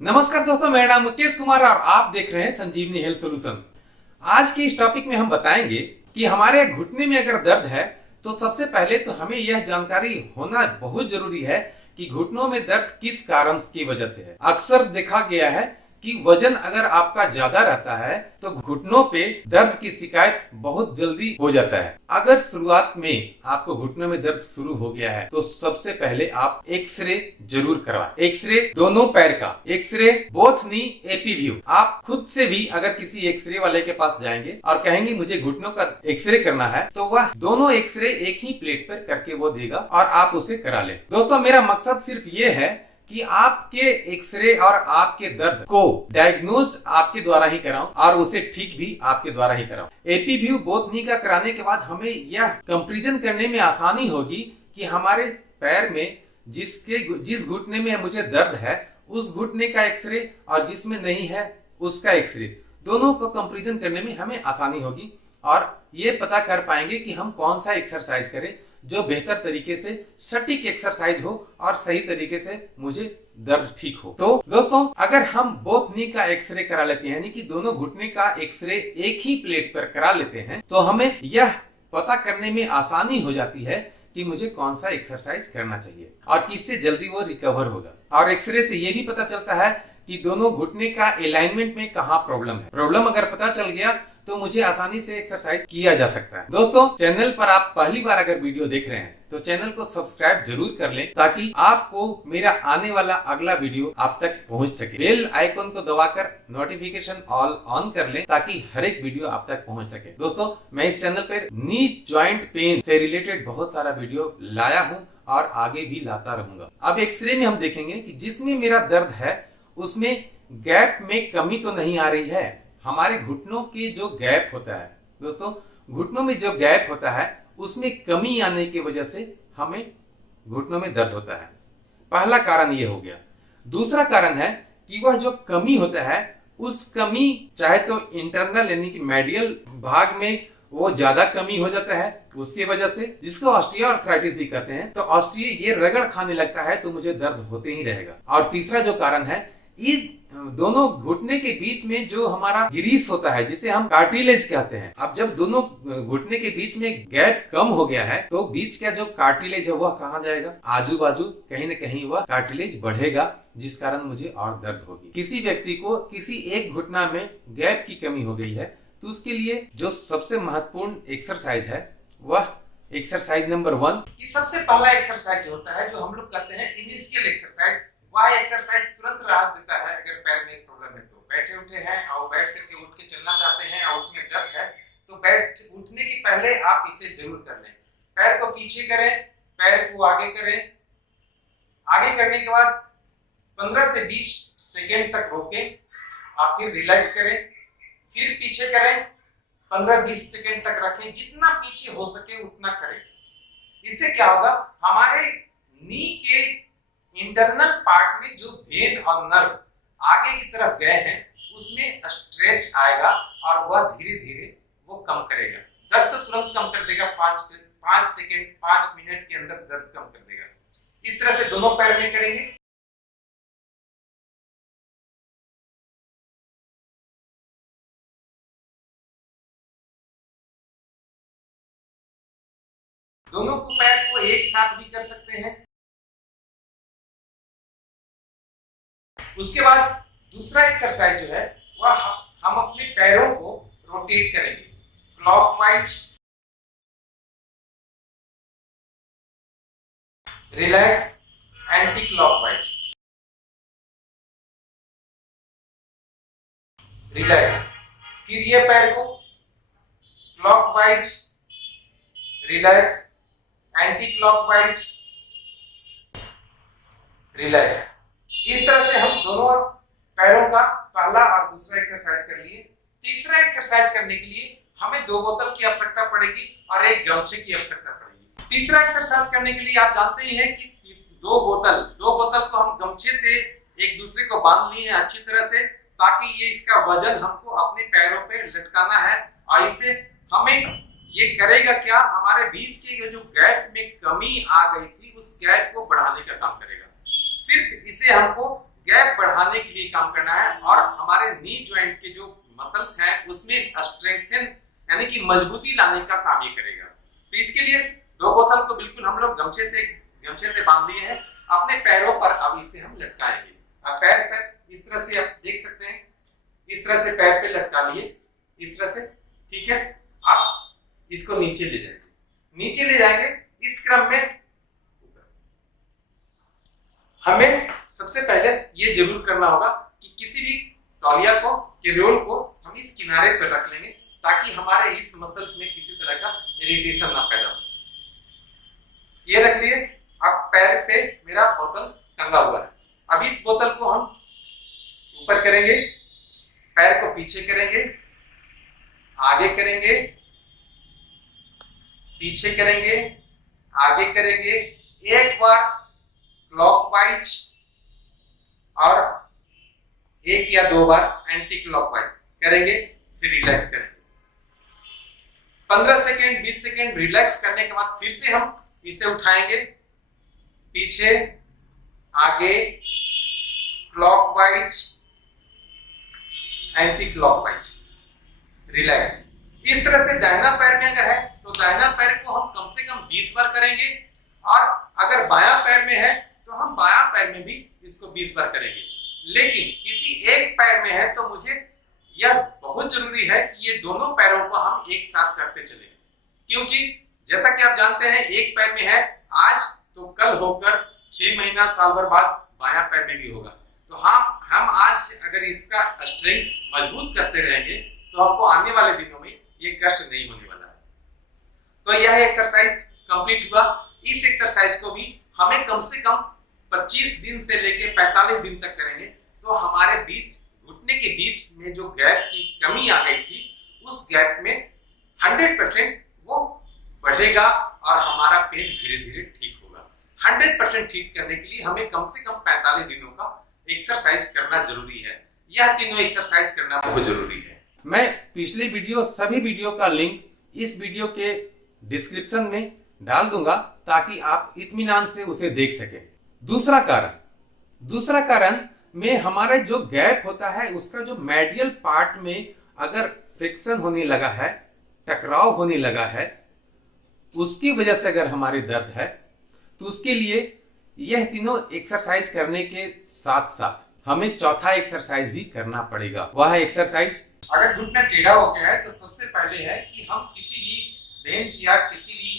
नमस्कार दोस्तों, मेरा नाम मुकेश कुमार और आप देख रहे हैं संजीवनी हेल्थ सॉल्यूशन। आज के इस टॉपिक में हम बताएंगे कि हमारे घुटने में अगर दर्द है तो सबसे पहले तो हमें यह जानकारी होना बहुत जरूरी है कि घुटनों में दर्द किस कारण की वजह से है। अक्सर देखा गया है कि वजन अगर आपका ज्यादा रहता है तो घुटनों पे दर्द की शिकायत बहुत जल्दी हो जाता है। अगर शुरुआत में आपको घुटनों में दर्द शुरू हो गया है तो सबसे पहले आप एक्सरे जरूर करवाएं। एक्सरे दोनों पैर का, एक्सरे बोथ नी एपी व्यू। आप खुद से भी अगर किसी एक्सरे वाले के पास जाएंगे और कहेंगे मुझे घुटनों का एक्सरे करना है तो वह दोनों एक्सरे एक ही प्लेट पर करके वो देगा और आप उसे करा ले। दोस्तों, मेरा मकसद सिर्फ ये है कि आपके एक्सरे और आपके दर्द को डायग्नोज आपके द्वारा ही कराऊं और उसे ठीक भी आपके द्वारा ही कराऊं। एपी व्यू बोथ नी का कराने के बाद हमें यह कंपैरिजन करने में आसानी होगी कि हमारे पैर में जिस घुटने में मुझे दर्द है उस घुटने का एक्सरे और जिसमें नहीं है उसका एक्सरे, दोनों को कंपैरिजन करने में हमें आसानी होगी और ये पता कर पाएंगे कि हम कौन सा एक्सरसाइज करें जो बेहतर तरीके से सटीक एक्सरसाइज हो और सही तरीके से मुझे दर्द ठीक हो। तो दोस्तों, अगर हम बोथ नी का एक्सरे करा लेते हैं, यानी कि दोनों घुटने का एक्सरे एक ही प्लेट पर करा लेते हैं, तो हमें यह पता करने में आसानी हो जाती है कि मुझे कौन सा एक्सरसाइज करना चाहिए और किससे जल्दी वो रिकवर होगा। और एक्सरे से ये भी पता चलता है कि दोनों घुटने का अलाइनमेंट में कहाँ प्रॉब्लम है। प्रॉब्लम अगर पता चल गया तो मुझे आसानी से एक्सरसाइज किया जा सकता है। दोस्तों, चैनल पर आप पहली बार अगर वीडियो देख रहे हैं तो चैनल को सब्सक्राइब जरूर कर लें ताकि आपको मेरा आने वाला अगला वीडियो आप तक पहुंच सके। बेल आइकन को दबाकर नोटिफिकेशन ऑल ऑन कर लें ताकि हर एक वीडियो आप तक पहुंच सके। दोस्तों, मैं इस चैनल पर नी जॉइंट पेन से रिलेटेड बहुत सारा वीडियो लाया हूँ और आगे भी लाता रहूंगा। अब एक्सरे में हम देखेंगे कि जिसमें मेरा दर्द है उसमें गैप में कमी तो नहीं आ रही है। हमारे घुटनों के जो गैप होता है, दोस्तों घुटनों में जो गैप होता है उसमें कमी आने की वजह से हमें घुटनों में दर्द होता है। पहला कारण ये हो गया। दूसरा कारण है कि वह जो कमी होता है उस कमी चाहे तो इंटरनल यानी कि मेडियल भाग में वो ज्यादा कमी हो जाता है उसकी वजह से, जिसको ऑस्टियोआर्थराइटिस भी कहते हैं। तो ऑस्टियो ये रगड़ खाने लगता है तो मुझे दर्द होते ही रहेगा। और तीसरा जो कारण है, ये दोनों घुटने के बीच में जो हमारा गिरीस होता है जिसे हम कार्टिलेज कहते हैं। अब जब दोनों घुटने के बीच में गैप कम हो गया है तो बीच का जो कार्टिलेज है वह कहाँ जाएगा? आजू बाजू कहीं न कहीं वह कार्टिलेज बढ़ेगा जिस कारण मुझे और दर्द होगी। किसी व्यक्ति को किसी एक घुटना में गैप की कमी हो गई है तो उसके लिए जो सबसे महत्वपूर्ण एक्सरसाइज है वह एक्सरसाइज नंबर 1, सबसे पहला एक्सरसाइज होता है जो हम लोग करते हैं इनिशियल एक्सरसाइज। वह एक्सरसाइज तुरंत राहत देता है। अगर पैर में प्रॉब्लम है तो बैठे उठे हैं और बैठ करके उठ के चलना चाहते हैं और उसमें दर्द है तो बैठ उठने के पहले आप इसे जरूर कर लें। पैर को पीछे करें, पैर को आगे करें। आगे करने के बाद 15 से 20 सेकेंड तक रोकें और फिर रिलैक्स करें। फिर पीछे करें, 15-20 सेकेंड तक रखें। जितना पीछे हो सके उतना करें। इससे क्या होगा, हमारे नी के इंटरनल पार्ट में जो वेन और नर्व आगे की तरफ गए हैं उसमें स्ट्रेच आएगा और वह धीरे धीरे वो कम करेगा। दर्द तो तुरंत कम कर देगा, 5 सेकेंड 5 मिनट के अंदर दर्द कम कर देगा। इस तरह से दोनों पैर में करेंगे। दोनों को पैर को एक साथ भी कर सकते हैं। उसके बाद दूसरा एक्सरसाइज जो है वह हम अपने पैरों को रोटेट करेंगे clockwise, relax, anti clockwise, relax. फिर ये पैर को clockwise, relax, anti clockwise, relax. इस तरह से हम दोनों पैरों का पहला और दूसरा एक्सरसाइज कर लिए। तीसरा एक्सरसाइज करने के लिए हमें 2 बोतल की आवश्यकता पड़ेगी और एक गमछे की आवश्यकता पड़ेगी। तीसरा एक्सरसाइज करने के लिए आप जानते ही हैं कि 2 बोतल को हम गमछे से एक दूसरे को बांध लिए हैं अच्छी तरह से, ताकि ये इसका वजन हमको अपने पैरों पे लटकाना है। और इसे हमें ये करेगा क्या, हमारे बीच के जो गैप में कमी आ गई थी उस गैप को बढ़ाने का काम करेगा। सिर्फ इसे हमको गैप बढ़ाने के लिए काम करना है और हमारे नी जॉइंट के जो मसल्स हैं उसमें स्ट्रेंथन यानी कि मजबूती लाने का काम ये करेगा। तो इसके लिए दो बोतल को बिल्कुल हम लोग गमछे से बांध लिए हैं अपने पैरों पर। अब इसे हम लटकाएंगे। अब पैर पर इस तरह से आप देख सकते हैं, इस तरह से पैर पे लटका लिए, इस तरह से, ठीक है। अब इसको नीचे ले जाएंगे। इस क्रम में हमें सबसे पहले ये जरूर करना होगा कि किसी भी तौलिया को के रोल को हम इस किनारे पर रख लेंगे ताकि हमारे इस मसल्स में किसी तरह का इरिटेशन ना पैदा हो। ये रख लिए। अब पैर पे मेरा बोतल टंगा हुआ है। अब इस बोतल को हम ऊपर करेंगे, पैर को पीछे करेंगे, आगे करेंगे, पीछे करेंगे, आगे करेंगे, एक बार क्लॉकवाइज और एक या दो बार एंटी क्लॉकवाइज करेंगे, फिर रिलैक्स करेंगे। 15 सेकेंड 20 सेकेंड रिलैक्स करने के बाद फिर से हम इसे उठाएंगे, पीछे, आगे, क्लॉकवाइज, एंटी क्लॉकवाइज, रिलैक्स। इस तरह से दाहिना पैर में अगर है तो दाहिना पैर को हम कम से कम 20 बार करेंगे और अगर बायां पैर में है तो हम बायां पैर में भी इसको 20 बार करेंगे। लेकिन किसी एक पैर में है तो मुझे यह बहुत जरूरी है कि ये दोनों पैरों को हम एक साथ करते चलें, क्योंकि जैसा कि आप जानते हैं एक पैर में है आज तो कल होकर 6 महीना साल भर बाद बायां पैर में भी होगा। तो हम आज से अगर इसका स्ट्रेंथ मजबूत करते रहेंगे तो हमको आने वाले दिनों में ये कष्ट नहीं होने वाला है। तो यह एक्सरसाइज कंप्लीट हुआ। इस एक्सरसाइज को भी हमें कम से कम 25 दिन से लेके 45 दिन तक करेंगे तो हमारे बीच घुटने के बीच में जो गैप की कमी आ गई थी उस गैप में 100% वो बढ़ेगा और हमारा पेन धीरे धीरे ठीक होगा। 100% ठीक करने के लिए हमें कम से कम 45 दिनों का एक्सरसाइज करना जरूरी है। यह तीनों एक्सरसाइज करना बहुत जरूरी है। मैं पिछले वीडियो सभी वीडियो का लिंक इस वीडियो के डिस्क्रिप्शन में डाल दूंगा ताकि आप इत्मीनान से उसे देख सके। दूसरा कारण में हमारे जो गैप होता है उसका जो मेडियल पार्ट में अगर फ्रिक्शन होने लगा है, टकराव होने लगा है, उसकी वजह से अगर हमारी दर्द है तो उसके लिए यह तीनों एक्सरसाइज करने के साथ साथ हमें चौथा एक्सरसाइज भी करना पड़ेगा। वह एक्सरसाइज, अगर घुटना टेढ़ा हो गया है तो सबसे पहले है कि हम किसी भी बेंच या किसी भी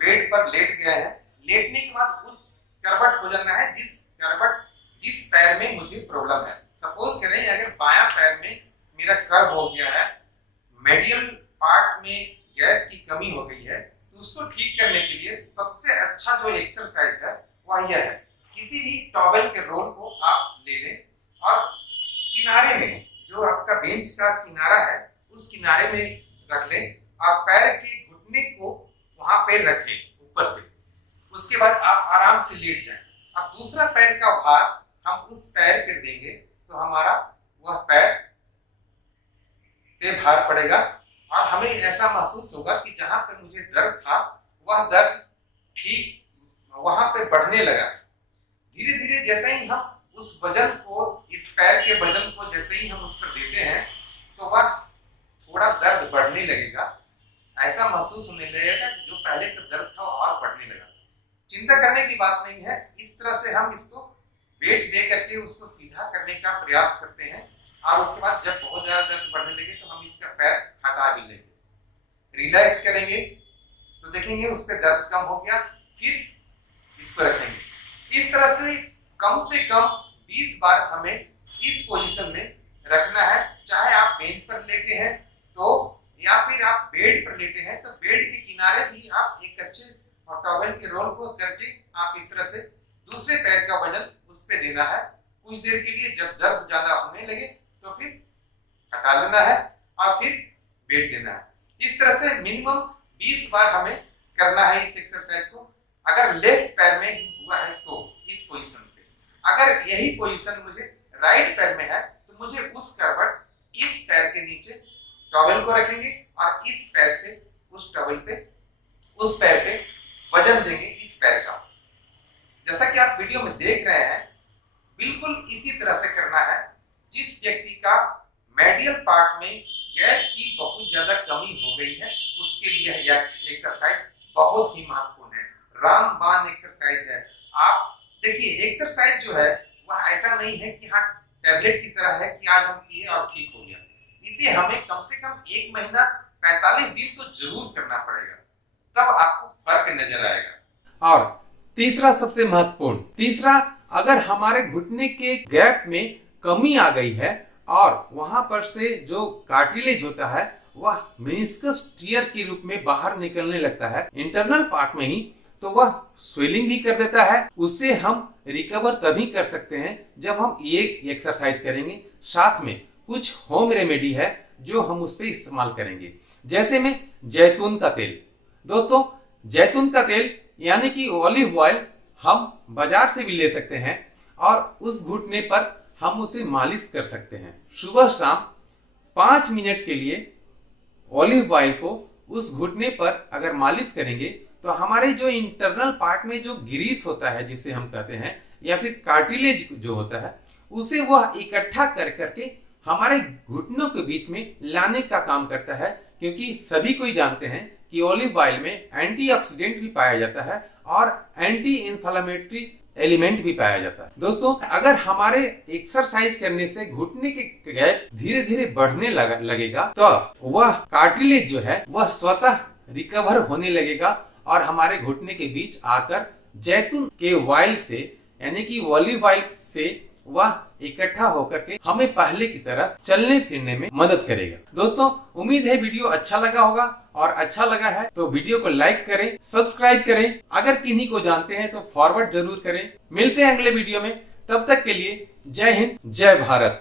बेड पर लेट गए हैं। लेटने के बाद उस करवट हो जाना है जिस पैर में मुझे प्रॉब्लम है। सपोज करें अगर बायां पैर में मेरा कर्व हो गया है, मेडियल पार्ट में गैप की कमी हो गई है, तो उसको ठीक करने के लिए सबसे अच्छा जो एक्सरसाइज है वह यह है। किसी भी टॉवेल के रोल को आप ले लें और किनारे में जो आपका बेंच का किनारा है उस किनारे में रख लें। आप पैर के घुटने को वहां पे रखें ऊपर से। उसके बाद आप आराम से लेट जाएं। अब दूसरा पैर का भार हम उस पैर पे देंगे तो हमारा वह पैर पे भार पड़ेगा और हमें ऐसा महसूस होगा कि जहां पे मुझे दर्द था वह दर्द ठीक वहां पे बढ़ने लगा। धीरे धीरे जैसे ही हम उस वजन को, इस पैर के वजन को जैसे ही हम उस पर देते हैं तो वह थोड़ा दर्द बढ़ने लगेगा। ऐसा महसूस होने लगेगा जो पहले से दर्द था और बढ़ने लगा। चिंता करने की बात नहीं है। इस तरह से हम इसको वेट दे करके उसको सीधा करने का प्रयास करते हैं और उसके बाद जब बहुत ज्यादा दर्द बढ़ने लगे तो हम इसका पैर हटा भी लेंगे, रिलैक्स करेंगे तो देखेंगे उस पर दर्द कम हो गया। फिर इसको रखेंगे। इस तरह से कम 20 बार हमें इस पोजीशन में रखना है। चाहे आप बेंच पर लेटे हैं तो या फिर आप बेड पर लेटे हैं तो बेड के किनारे भी आप एक अच्छे और टॉवेल के रोल को करके आप इस तरह से दूसरे पैर का वजन उस पे देना है। कुछ देर के लिए जब दर्द ज्यादा होने लगे तो फिर हटा लेना है और फिर वेट देना है। इस तरह से मिनिमम 20 बार हमें करना है इस एक्सरसाइज को। अगर लेफ्ट पैर में हुआ है तो इस पोजीशन पे, अगर यही पोजीशन मुझे राइट पैर में है तो मुझे उस करवट इस पैर के नीचे टॉवेल को रखेंगे और इस पैर से उस टॉवेल पे, उस पैर पे वजन देंगे इस पैर का। जैसा कि आप वीडियो में देख रहे हैं बिल्कुल इसी तरह से करना है। जिस व्यक्ति का मेडियल पार्ट में गैप की बहुत ज्यादा कमी हो गई है, उसके लिए यह एक्सरसाइज बहुत ही महत्वपूर्ण है। रामबाण एक्सरसाइज है। आप देखिए, एक्सरसाइज जो है वह ऐसा नहीं है कि हाँ टैबलेट की तरह है कि आज हम किए और ठीक हो गया। इसे हमें कम से कम 1 महीना 45 दिन तो जरूर करना पड़ेगा, तब आपको फर्क नजर आएगा। और तीसरा सबसे महत्वपूर्ण, अगर हमारे घुटने के गैप में कमी आ गई है और वहां पर से जो कार्टिलेज होता है वह मेनिस्कस टियर के रूप में बाहर निकलने लगता है इंटरनल पार्ट में ही, तो वह स्वेलिंग भी कर देता है। उससे हम रिकवर तभी कर सकते हैं जब हम ये एक्सरसाइज करेंगे। साथ में कुछ होम रेमेडी है जो हम उस पर इस्तेमाल करेंगे, जैसे में जैतून का तेल। दोस्तों, जैतून का तेल यानी कि ऑलिव ऑयल हम बाजार से भी ले सकते हैं और उस घुटने पर हम उसे मालिश कर सकते हैं। सुबह शाम 5 मिनट के लिए ऑलिव ऑयल को उस घुटने पर अगर मालिश करेंगे तो हमारे जो इंटरनल पार्ट में जो ग्रीस होता है, जिसे हम कहते हैं, या फिर कार्टिलेज जो होता है, उसे वह इकट्ठा कर करके हमारे घुटनों के बीच में लाने का काम करता है। क्योंकि सभी कोई जानते हैं कि ऑलिव ऑयल में एंटीऑक्सीडेंट भी पाया जाता है और एंटी इंफ्लेमेटरी एलिमेंट भी पाया जाता है। दोस्तों, अगर हमारे एक्सरसाइज करने से घुटने के गैप धीरे धीरे बढ़ने लगेगा तो वह कार्टिलेज जो है वह स्वतः रिकवर होने लगेगा और हमारे घुटने के बीच आकर जैतून के ऑयल से यानी कि ऑलिव ऑयल से वह इकट्ठा होकर के हमें पहले की तरह चलने फिरने में मदद करेगा। दोस्तों, उम्मीद है वीडियो अच्छा लगा होगा, और अच्छा लगा है तो वीडियो को लाइक करें, सब्सक्राइब करें। अगर किन्हीं को जानते हैं तो फॉरवर्ड जरूर करें। मिलते हैं अगले वीडियो में, तब तक के लिए जय हिंद, जय भारत।